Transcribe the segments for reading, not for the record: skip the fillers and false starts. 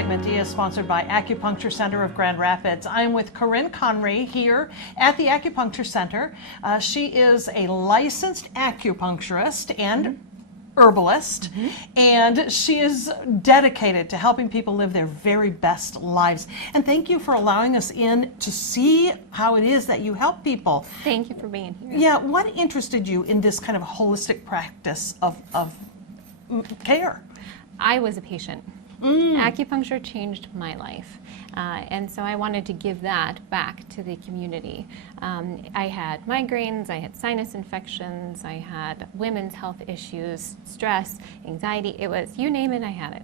segment is sponsored by Acupuncture Center of Grand Rapids. I'm with Corinne Conry here at the Acupuncture Center. She is a licensed acupuncturist and herbalist, and she is dedicated to helping people live their very best lives. And thank you for allowing us in to see how it is that you help people. Thank you for being here. Yeah, what interested you in this kind of holistic practice of care? I was a patient. Acupuncture changed my life, and so I wanted to give that back to the community. I had migraines, I had sinus infections, I had women's health issues, stress, anxiety, it was, you name it, I had it.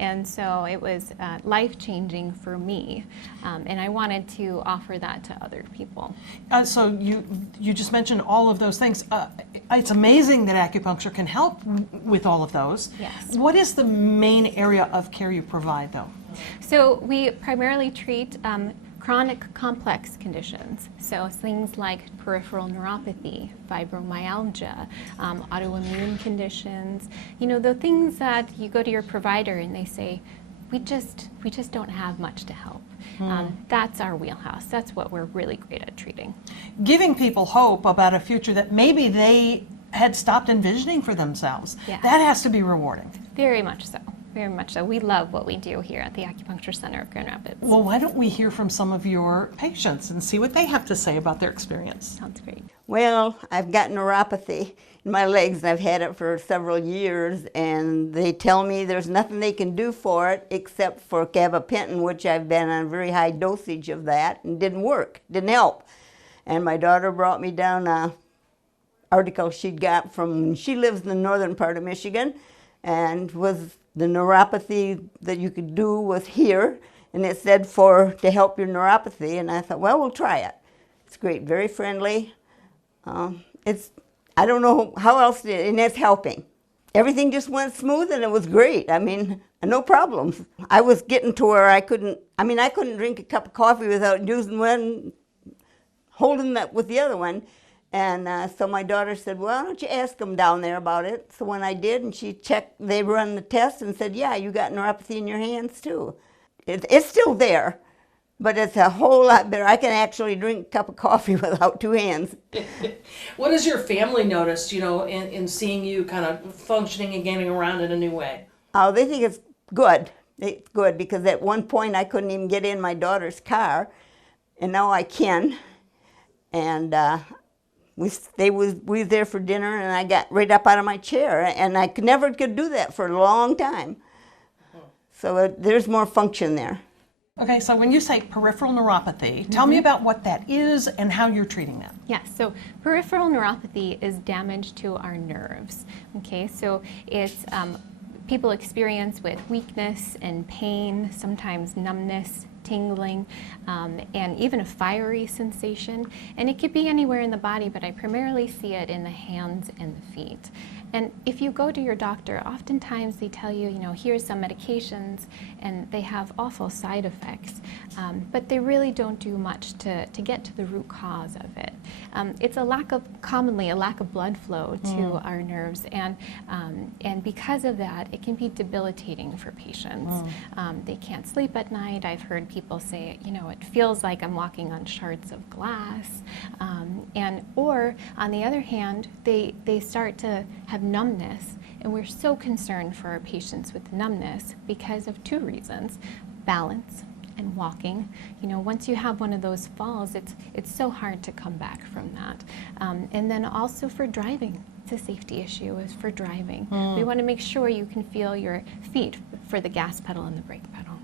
And so it was life-changing for me, and I wanted to offer that to other people. So you just mentioned all of those things. It's amazing that acupuncture can help with all of those. Yes. What is the main area of care you provide, though? So we primarily treat chronic complex conditions. So things like peripheral neuropathy, fibromyalgia, autoimmune conditions. You know, the things that you go to your provider and they say, we just don't have much to help. That's our wheelhouse. That's what we're really great at treating. Giving people hope about a future that maybe they had stopped envisioning for themselves. Yeah. That has to be rewarding. Very much so. Very much so. We love what we do here at the Acupuncture Center of Grand Rapids. Well, why don't we hear from some of your patients and see what they have to say about their experience? Sounds great. Well, I've got neuropathy in my legs, and I've had it for several years, and they tell me there's nothing they can do for it except for gabapentin, which I've been on a very high dosage of that, and didn't work, didn't help. And my daughter brought me down an article she'd got from, she lives in the northern part of Michigan, and was the neuropathy that you could do was here, and it said to help your neuropathy, and I thought, well, we'll try it. It's great, very friendly. I don't know how else to, and it's helping. Everything just went smooth, and it was great. I mean, no problems. I was getting to where I couldn't drink a cup of coffee without using one, holding that with the other one. And so my daughter said, well, why don't you ask them down there about it? So when I did, and she checked, they run the test and said, yeah, you got neuropathy in your hands too. It's still there, but it's a whole lot better. I can actually drink a cup of coffee without two hands. What has your family noticed, you know, in seeing you kind of functioning and getting around in a new way? Oh, they think it's good. It's good because at one point I couldn't even get in my daughter's car, and now I can. And we were there for dinner, and I got right up out of my chair, and I never could do that for a long time. So there's more function there. Okay, so when you say peripheral neuropathy, tell me about what that is and how you're treating that. Yes, so peripheral neuropathy is damage to our nerves. Okay, so it's people experience with weakness and pain, sometimes numbness, tingling, and even a fiery sensation. And it could be anywhere in the body, but I primarily see it in the hands and the feet. And if you go to your doctor, oftentimes they tell you, you know, here's some medications, and they have awful side effects, but they really don't do much to get to the root cause of it. It's commonly a lack of blood flow to our nerves, and because of that, it can be debilitating for patients. They can't sleep at night. I've heard people say, you know, it feels like I'm walking on shards of glass, or on the other hand, they start to have numbness, and we're so concerned for our patients with numbness because of two reasons: balance and walking. You know, once you have one of those falls, it's so hard to come back from that. And then also for driving. It's a safety issue is for driving. We want to make sure you can feel your feet for the gas pedal and the brake pedal.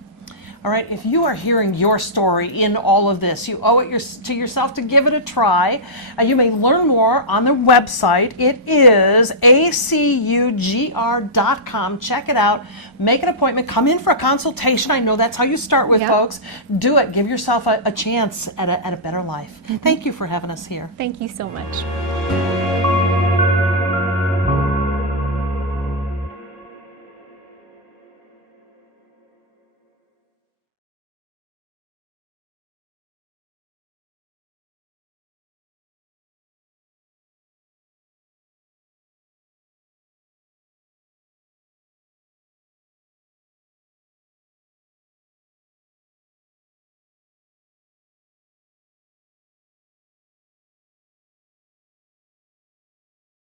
All right, if you are hearing your story in all of this, you owe it to yourself to give it a try. You may learn more on their website. It is acugr.com. Check it out. Make an appointment. Come in for a consultation. I know that's how you start with folks. Do it. Give yourself a chance at a better life. Thank you for having us here. Thank you so much.